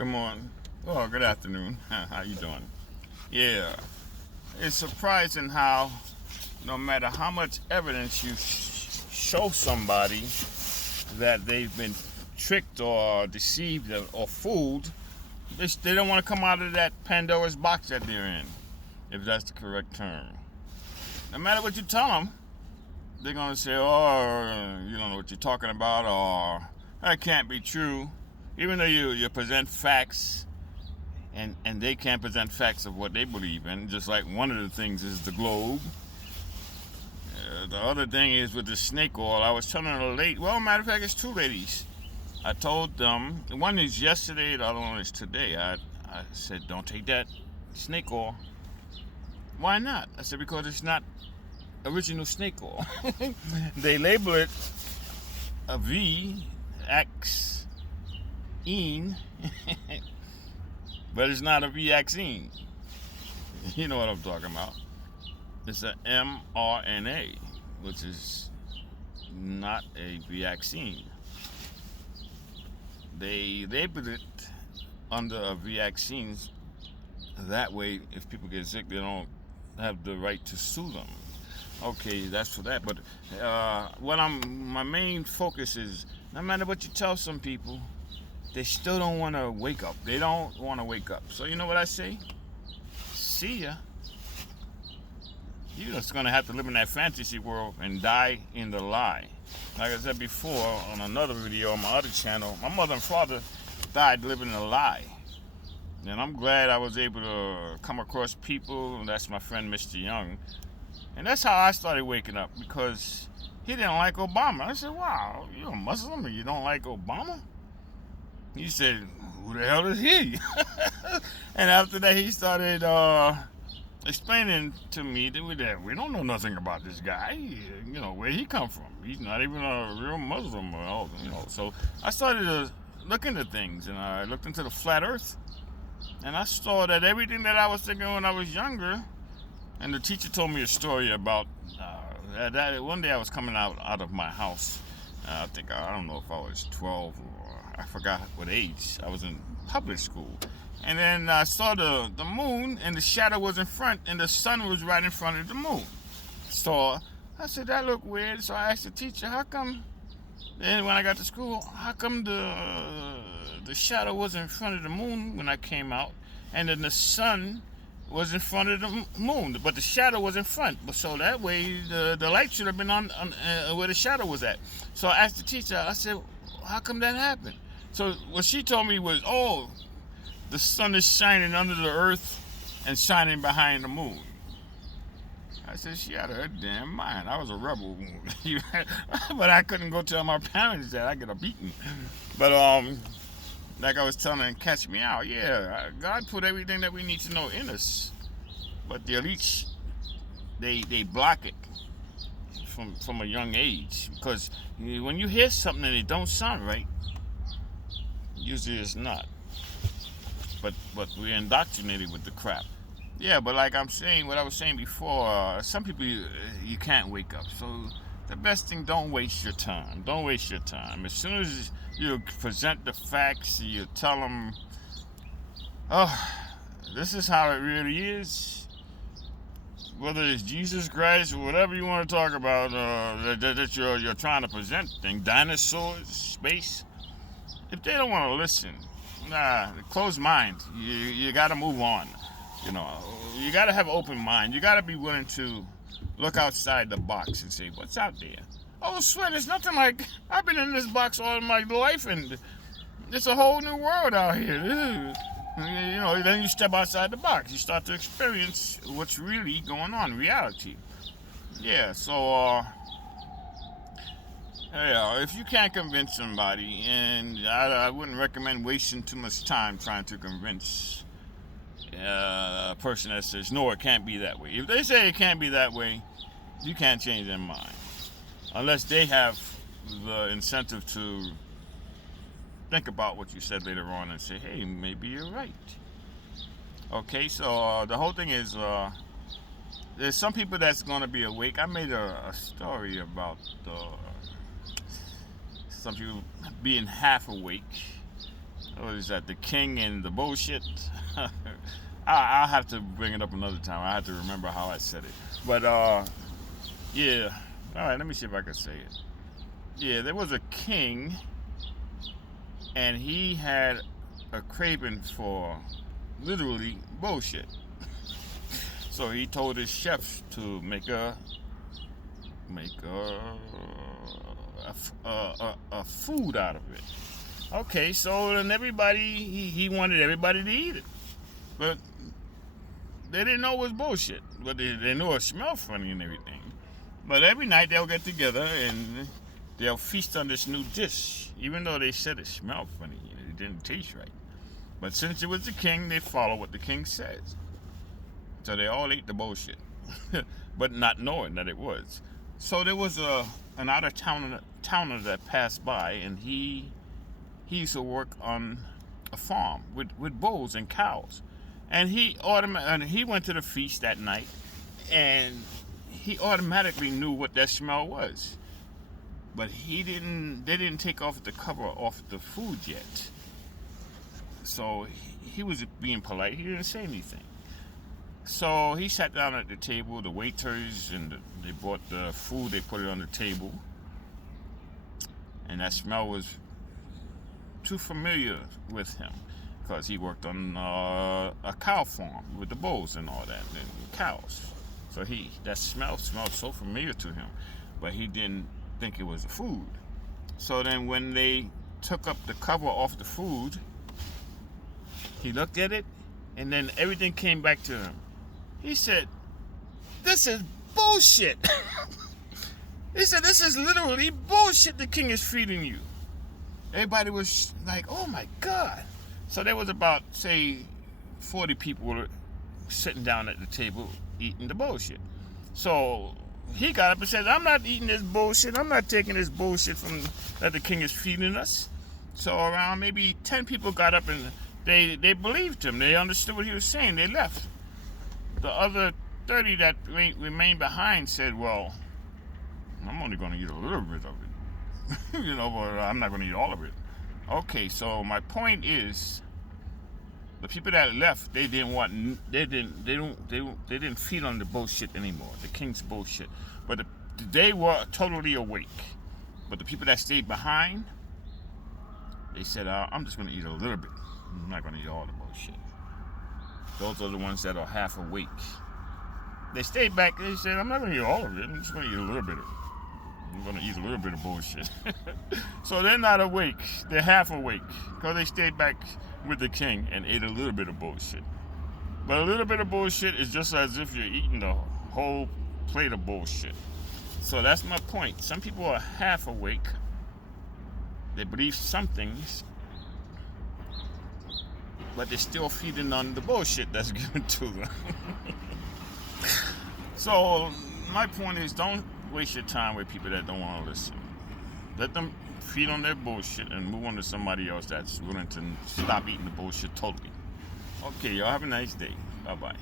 Good morning. Oh, good afternoon. How you doing? Yeah, it's surprising how no matter how much evidence you show somebody that they've been tricked or deceived or fooled, they don't want to come out of that Pandora's box that they're in, if that's the correct term. No matter what you tell them, they're going to say, oh, you don't know what you're talking about, or that can't be true. Even though you present facts, and they can't present facts of what they believe in, just like one of the things is the globe. The other thing is with the snake oil. I was telling a lady, well, matter of fact, it's two ladies. I told them, one is yesterday, the other one is today. I said, don't take that snake oil. Why not? I said, because it's not original snake oil. They label it a vaccine, but it's not a vaccine. You know what I'm talking about. It's a mRNA, which is not a vaccine. They label it under a vaccine. That way, if people get sick, they don't have the right to sue them. Okay, that's for that. But my main focus is, no matter what you tell some people, they still don't want to wake up. They don't want to wake up. So you know what I say? See ya. You're just going to have to live in that fantasy world and die in the lie. Like I said before on another video on my other channel, my mother and father died living in a lie. And I'm glad I was able to come across people, and that's my friend Mr. Young. And that's how I started waking up, because he didn't like Obama. I said, wow, you're a Muslim and you don't like Obama? He said, who the hell is he? And after that, he started explaining to me that we don't know nothing about this guy. You know, where he come from. He's not even a real Muslim. So I started to look into things, and I looked into the flat earth. And I saw that everything that I was thinking when I was younger, and the teacher told me a story about that one day I was coming out of my house. I don't know if I was 12 or I forgot what age. I was in public school. And then I saw the moon, and the shadow was in front, and the sun was right in front of the moon. So I said, that looked weird. So I asked the teacher, how come, then when I got to school, how come the shadow was in front of the moon when I came out, and then the sun was in front of the moon, but the shadow was in front. But so that way, the light should have been on where the shadow was at. So I asked the teacher, I said, how come that happened? So what she told me was, oh, the sun is shining under the earth and shining behind the moon. I said, she out of her damn mind. I was a rebel. But I couldn't go tell my parents that. I get a beating. But like I was telling them, catch me out. Yeah, God put everything that we need to know in us. But the elites, they block it from a young age. Because when you hear something and it don't sound right, usually it's not. But we're indoctrinated with the crap. Yeah, but like I'm saying, what I was saying before, some people, you can't wake up. So the best thing, don't waste your time. Don't waste your time. As soon as you present the facts, you tell them, oh, this is how it really is. Whether it's Jesus Christ or whatever you want to talk about, that you're trying to present, things, dinosaurs, space. If they don't want to listen, closed mind. You got to move on. You know, you got to have an open mind. You got to be willing to look outside the box and say, what's out there? Oh, sweat, it's nothing like, I've been in this box all my life, and it's a whole new world out here. You know, then you step outside the box. You start to experience what's really going on, reality. Yeah, so, if you can't convince somebody, and I wouldn't recommend wasting too much time trying to convince a person that says, no, it can't be that way. If they say it can't be that way, you can't change their mind. Unless they have the incentive to think about what you said later on and say, hey, maybe you're right. Okay, so the whole thing is, there's some people that's going to be awake. I made a story about some people being half awake. what is that? The king and the bullshit. I'll have to bring it up another time. I have to remember how I said it. But yeah. All right, let me see if I can say it. Yeah, there was a king, and he had a craving for literally bullshit. So he told his chefs to make a food out of it. Okay, so then he wanted everybody to eat it, but they didn't know it was bullshit. But they knew it smelled funny and everything. But every night they'll get together and they'll feast on this new dish, even though they said it smelled funny and it didn't taste right. But since it was the king, they follow what the king says. So they all ate the bullshit, but not knowing that it was. So there was an out-of-towner that passed by, and he used to work on a farm with bulls and cows. And he went to the feast that night, and he automatically knew what that smell was. But they didn't take off the cover off the food yet. So he was being polite. He didn't say anything. So he sat down at the table. The waiters they brought the food. They put it on the table, and that smell was too familiar with him because he worked on a cow farm with the bulls and all that and cows. So that smelled so familiar to him, but he didn't think it was food. So then when they took up the cover off the food, he looked at it, and then everything came back to him. He said, "This is bullshit." He said, "This is literally bullshit the king is feeding you." Everybody was like, "Oh my God." So there was about, say, 40 people sitting down at the table eating the bullshit. So he got up and said, "I'm not eating this bullshit. I'm not taking this bullshit that the king is feeding us." So around maybe 10 people got up and they believed him. They understood what he was saying. They left. The other 30 that remained behind said, "Well, I'm only going to eat a little bit of it, but I'm not going to eat all of it." Okay, so my point is, the people that left, they didn't feed on the bullshit anymore, the king's bullshit. But they were totally awake. But the people that stayed behind, they said, "I'm just going to eat a little bit. I'm not going to eat all the bullshit." Those are the ones that are half awake. They stayed back. They said, "I'm not going to eat all of it. I'm just going to eat a little bit of it. I'm going to eat a little bit of bullshit." So they're not awake. They're half awake because they stayed back with the king and ate a little bit of bullshit. But a little bit of bullshit is just as if you're eating the whole plate of bullshit. So that's my point. Some people are half awake. They believe some things, but they're still feeding on the bullshit that's given to them. So my point is, don't waste your time with people that don't want to listen. Let them feed on their bullshit and move on to somebody else that's willing to stop eating the bullshit totally. Okay, y'all have a nice day. Bye-bye.